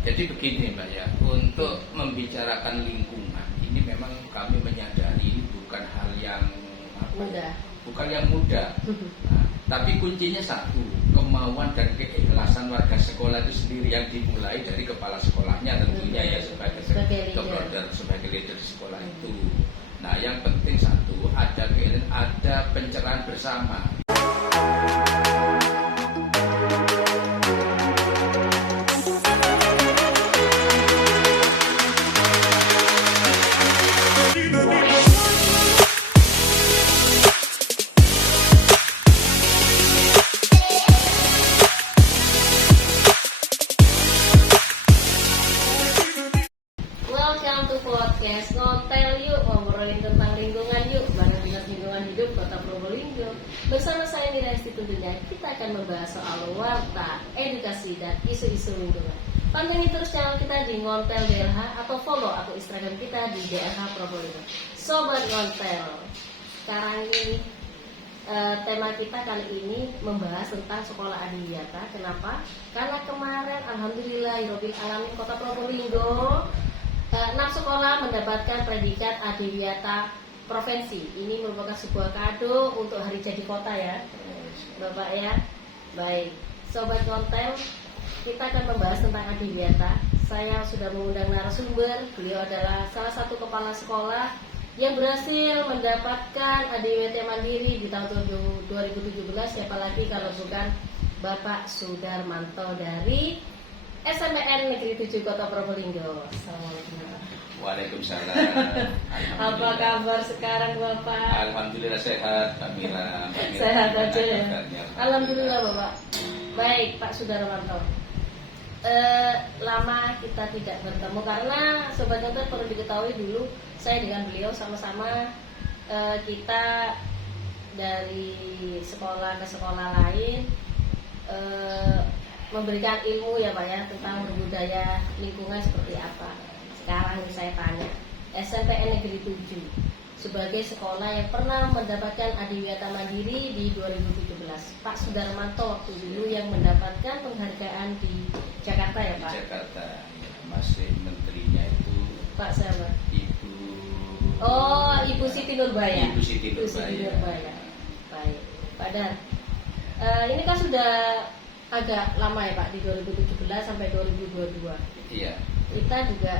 Jadi begini Mbak ya, untuk membicarakan lingkungan ini memang kami menyadari ini bukan hal yang mudah. Bukan yang mudah. Nah, tapi kuncinya satu, kemauan dan keikhlasan warga sekolah itu sendiri yang dimulai dari kepala sekolahnya tentunya ya sebagai leader di sekolah itu. Nah, yang penting satu, ada pencerahan bersama. Welcome to podcast Ngontel Yuk, ngobrolin tentang lingkungan yuk bareng Dinas Lingkungan Hidup Kota Probolinggo. Bersama saya Mira Esti tentunya kita akan membahas soal warta, edukasi dan isu-isu lingkungan. Pantengin terus channel kita di Ngontel DLH atau follow akun Instagram kita di DLH Probolinggo. Sobat Ngontel, sekarang ini tema kita kali ini membahas tentang sekolah adiwiyata. Kenapa? Karena kemarin alhamdulillahirabbil alamin Kota Probolinggo 6 sekolah mendapatkan predikat adiwiyata provinsi. Ini merupakan sebuah kado untuk hari jadi kota ya, Bapak ya. Baik, Sobat Kontel, kita akan membahas tentang adiwiyata. Saya sudah mengundang narasumber. Beliau adalah salah satu kepala sekolah yang berhasil mendapatkan adiwiyata mandiri di tahun 2017. Siapa lagi kalau bukan Bapak Sudarmanto dari SMPN Negeri 7 Kota Probolinggo. Assalamualaikum. Waalaikumsalam. Apa kabar sekarang Bapak? Alhamdulillah sehat, Kamila. Sehat aja ya. Alhamdulillah Bapak. Baik Pak Sudarmanto. Lama kita tidak bertemu karena Sobat Ngontel perlu diketahui dulu saya dengan beliau sama-sama kita dari sekolah ke sekolah lain memberikan ilmu ya Pak ya tentang berbudaya lingkungan seperti apa. Sekarang saya tanya, SMPN Negeri 7 sebagai sekolah yang pernah mendapatkan adiwiyata mandiri di 2017, Pak Sudarmanto waktu dulu yang mendapatkan penghargaan di Jakarta ya Pak? Di Jakarta, ya, masih menterinya itu Pak siapa? Ibu Ibu Siti Nurbaya. Ibu Siti Nurbaya. Baik, Pak Dan. Ini kan sudah agak lama ya Pak, di 2017 sampai 2022. Iya. Kita juga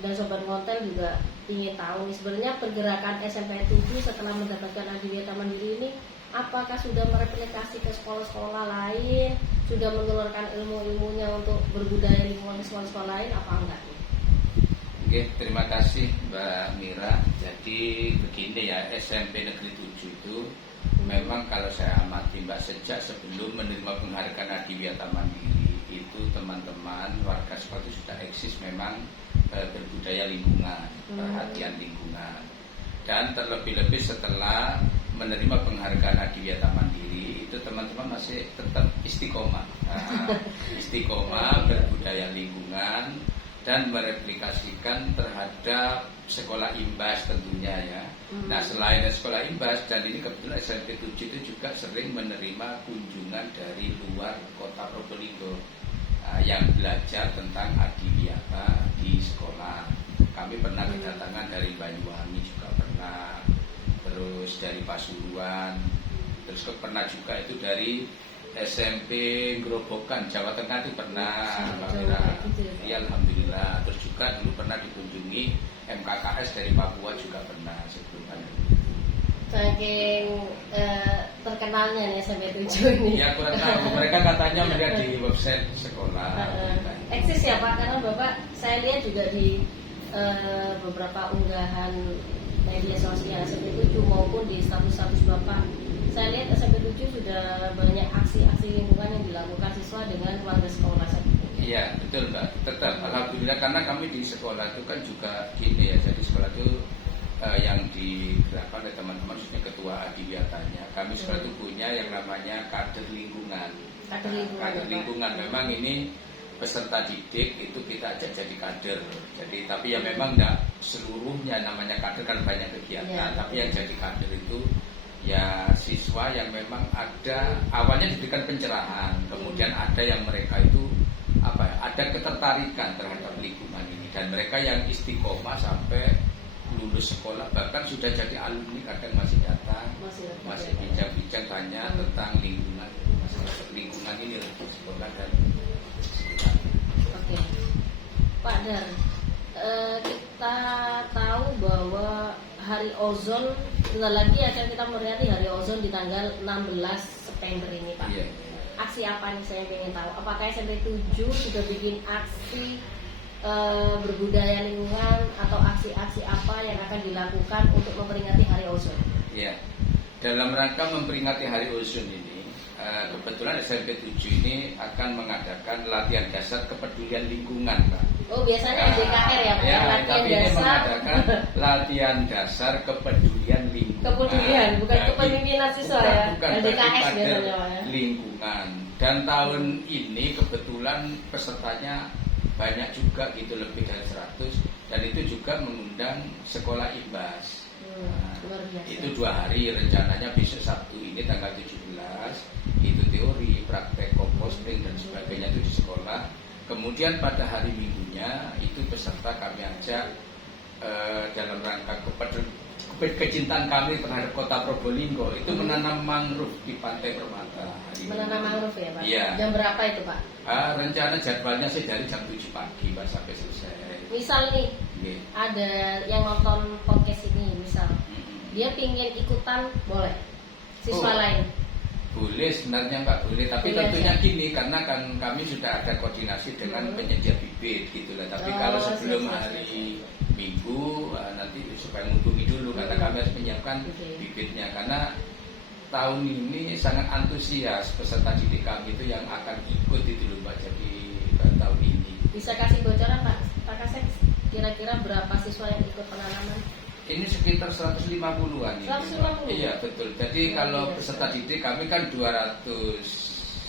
dan Sobat Ngontel juga ingin tahu nih sebenarnya pergerakan SMP 7 setelah mendapatkan adiwiyata mandiri ini apakah sudah mereplikasi ke sekolah-sekolah lain, sudah mengeluarkan ilmu-ilmunya untuk berbudaya lingkungan ke sekolah-sekolah lain apa enggak? Oke, terima kasih Mbak Mira. Jadi begini ya, SMP Negeri 7 itu memang kalau saya amati Mbak, sejak sebelum menerima penghargaan adiwiyata mandiri itu teman-teman warga sekolah itu sudah eksis memang berbudaya lingkungan, perhatian lingkungan. Dan terlebih-lebih setelah menerima penghargaan adiwiyata mandiri itu teman-teman masih tetap istiqomah, istiqomah berbudaya lingkungan dan mereplikasikan terhadap sekolah imbas tentunya ya. Nah selain sekolah imbas, dan ini kebetulan SMP 7 itu juga sering menerima kunjungan dari luar kota Probolinggo yang belajar tentang adiwiyata di sekolah. Kami pernah kedatangan dari Banyuwangi juga pernah, terus dari Pasuruan, terus pernah juga itu dari SMP Grobogan Jawa Tengah itu pernah, ya alhamdulillah. Terus juga dulu pernah dikunjungi MKKS dari Papua juga pernah sebelumnya. Saking terkenalnya nih SMP 7 ini. Ya kurang tahu, mereka katanya melihat di website sekolah. Eksis ya Pak, karena Bapak saya lihat juga di beberapa unggahan media sosial SMP 7 maupun di status-status Bapak. Saya lihat SMP 7 sudah banyak aksi-aksi lingkungan yang dilakukan siswa dengan warga sekolah. Iya betul Mbak, tetap alhamdulillah karena kami di sekolah itu kan juga gini ya, jadi sekolah itu yang digerakkan oleh teman-teman khususnya ketua adiwiyatanya. Kami sekolah itu punya yang namanya kader lingkungan. Kader lingkungan memang ini peserta didik itu kita ajak jadi kader. Jadi tapi ya memang enggak seluruhnya namanya kader kan banyak kegiatan. Tapi yang jadi kader itu ya siswa yang memang ada awalnya diberikan pencerahan, kemudian ada yang mereka itu ada ketertarikan terhadap lingkungan ini, dan mereka yang istiqomah sampai lulus sekolah bahkan sudah jadi alumni kadang masih datang, masih bincang-bincang tanya tentang lingkungan, masalah lingkungan ini di sekolah dan Oke, Pak Dar, kita tahu bahwa Hari Ozon sebentar lagi akan kita memperingati Hari Ozon di tanggal 16 September ini, Pak. iya. Aksi apa nih saya ingin tahu? Apakah SMP 7 sudah bikin aksi berbudaya lingkungan atau aksi-aksi apa yang akan dilakukan untuk memperingati Hari Ozon? Iya. Dalam rangka memperingati Hari Ozon ini, kebetulan SMP 7 ini akan mengadakan latihan dasar kepedulian lingkungan, Pak. Oh, biasanya DKR ya, Pak? Ya, Latihan tapi ini dasar. mengadakan latihan dasar kepedulian lingkungan. Kepedulian, bukan kepemimpinan siswa ya. Bukan, LDKS berarti pada biasanya, Pak, ya. lingkungan. Dan tahun ini kebetulan pesertanya banyak juga gitu, lebih dari 100, dan itu juga mengundang sekolah IBAS. Luar biasa. Itu 2 hari, rencananya besok Sabtu ini tanggal 17 itu teori, praktek komposting dan sebagainya itu di sekolah. Kemudian pada hari Minggunya itu peserta kami ajak dalam rangka kecintaan kami terhadap kota Probolinggo itu menanam mangrove di Pantai Permata. Menanam mangrove ya, Pak? Iya. Jam berapa itu, Pak? Rencana jadwalnya sih dari jam 7 pagi, Pak, sampai selesai. Misal nih, Oke. ada yang nonton podcast ini, misal dia pingin ikutan, boleh? Siswa Oh. lain? Boleh sebenarnya Pak, boleh, tapi Boleh tentunya aja. gini, karena kan kami sudah ada koordinasi dengan penyedia bibit gitu lah. Tapi Oh, kalau sebelum siap. hari Minggu nanti supaya menghubungi dulu karena kami harus menyiapkan Oke. bibitnya, karena tahun ini sangat antusias peserta didik kami itu yang akan ikut itu loh Pak, jadi tahun ini. Bisa kasih bocoran, Pak Kasek? Kira-kira berapa siswa yang ikut penanaman? Ini sekitar 150-an ini. 150? Iya betul. Jadi Luar kalau biasa. peserta didik kami kan 200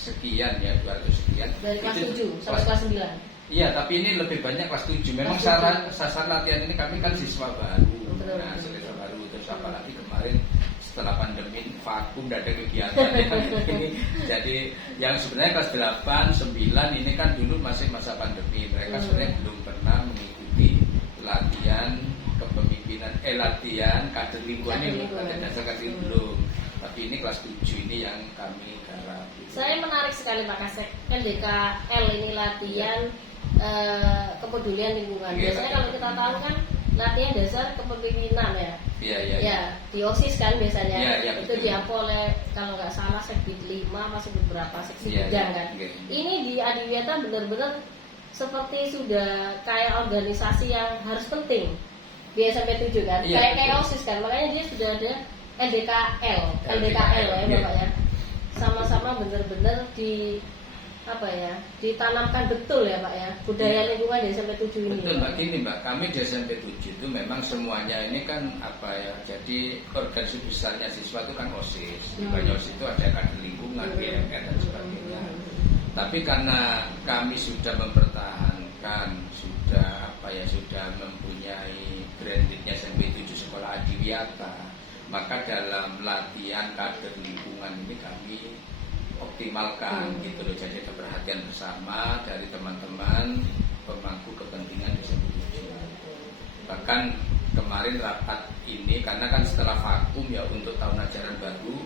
sekian ya, 200 sekian. Dari kelas Itu 7 sampai kelas 9? Iya, tapi ini lebih banyak kelas 7. Memang Kelas 7. sasaran latihan ini kami kan siswa baru. Betul, Nah, betul. siswa baru, terus apalagi kemarin setelah pandemi vakum, tidak ada kegiatan ini. Jadi yang sebenarnya kelas 8, 9 ini kan dulu masih masa pandemi. Mereka sebenarnya belum pernah mengikuti latihan kepemimpinan, latihan kader lingkungan Kader ini, lingkungan. latihan dasar kader lingkungan belum. Tapi ini kelas 7 ini yang kami garap. Saya menarik sekali Pak Kasek. LDKL ini latihan kepedulian lingkungan. Iya, Biasanya kalau kita tahu kan latihan dasar kepemimpinan ya. Iya, iya. Ya, di OSIS kan biasanya. Iya, iya, itu betul. diampu oleh kalau nggak salah Sekbid 5 masih beberapa seksi Iya, bidang iya, kan. iya. Ini di Adiwiyata benar-benar seperti sudah kayak organisasi yang harus penting di SMP 7 kan. Iya, kayak betul. OSIS kan. Makanya dia sudah ada LDKL LDKL, ya iya. Bapak ya. Sama-sama benar-benar ditanamkan betul ya Pak ya budaya Iya. lingkungan di SMP 7 ini. Betul Mbak, gini Mbak, kami di SMP 7 itu memang semuanya ini kan jadi organisasi besarnya siswa itu kan OSIS. Di banyak OSIS itu ada kader lingkungan, BMR dan sebagainya. Tapi karena kami sudah mempertahankan, sudah mempunyai brandingnya SMP 7 Sekolah Adiwiyata, maka dalam latihan kader lingkungan ini kami optimalkan gitu loh. Jadi ada perhatian bersama dari teman-teman pemangku kepentingan di SMP 7. Bahkan kemarin rapat ini karena kan setelah vakum ya untuk tahun ajaran baru,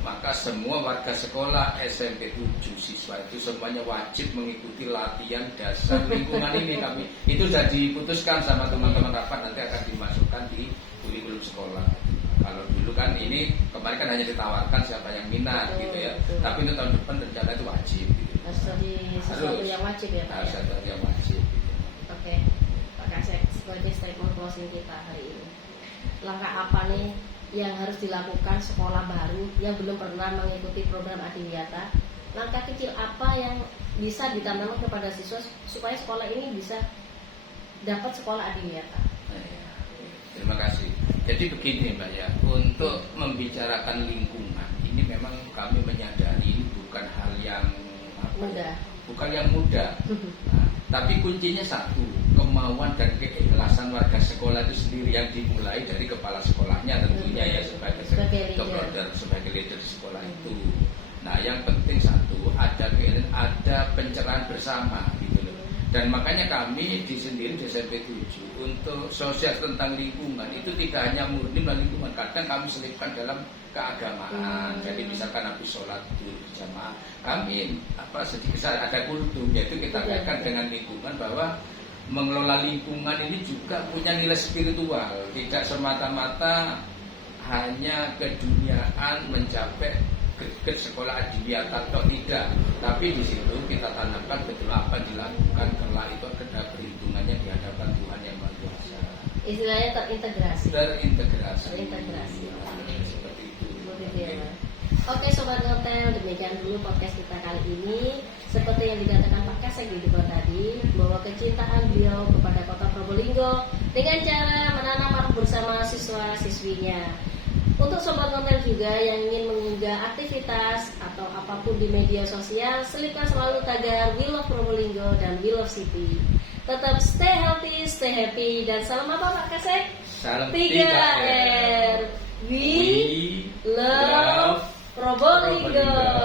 maka semua warga sekolah SMP 7 siswa itu semuanya wajib mengikuti latihan dasar lingkungan ini. Kami itu sudah diputuskan sama teman-teman rapat, nanti akan dimasukkan di kurikulum sekolah. Kalau dulu kan ini kemarin kan hanya ditawarkan siapa yang minat Betul, gitu ya. betul. Tapi untuk tahun depan rencana itu wajib gitu. Harus jadi sesuatu yang wajib ya Pak Harus ya. ada yang wajib gitu. Oke, Pak Kasek, sebagai statement closing kita hari ini, langkah apa nih yang harus dilakukan sekolah baru yang belum pernah mengikuti program Adiwiyata? Langkah kecil apa yang bisa ditanamkan kepada siswa supaya sekolah ini bisa dapat sekolah Adiwiyata? Nah, ya. Terima kasih. Jadi begini Mbak ya, untuk membicarakan lingkungan ini memang kami menyadari ini bukan hal yang Mudah. bukan yang mudah. Nah, tapi kuncinya satu, kemauan dan keikhlasan warga sekolah itu sendiri yang dimulai dari kepala sekolahnya tentunya ya sebagai Sebagai leader. sebagai leader sekolah itu. Nah, yang penting satu, ada pencerahan bersama gitu loh. Dan makanya kami di SMP 7 untuk sosial tentang lingkungan itu tidak hanya murni melalui lingkungan, kadang kami selipkan dalam keagamaan. Jadi misalkan habis sholat berjamaah, kami sedikit ada kultum, yaitu kita kaitkan dengan lingkungan, bahwa mengelola lingkungan ini juga punya nilai spiritual, tidak semata-mata hanya keduniaan mencapai ke sekolah adiwiyah atau tidak, tapi di situ kita tanamkan betul apa dilakukan kelak itu ada perhitungannya di hadapan Tuhan yang Maha Kuasa. Istilahnya terintegrasi. Terintegrasi. Seperti itu. Oke Sobat Hotel, demikian dulu podcast kita kali ini. Seperti yang dikatakan Pak Kasek di depan tadi, bahwa kecintaan beliau kepada Kota Probolinggo dengan cara menanam bersama siswa-siswinya. Untuk Sobat Hotel juga yang ingin mengunggah aktivitas atau apapun di media sosial, selipkan selalu tagar We Love Probolinggo dan We Love City. Tetap stay healthy, stay happy, dan salam apa Pak Kasek? Salam 3R. We love Probolinggo.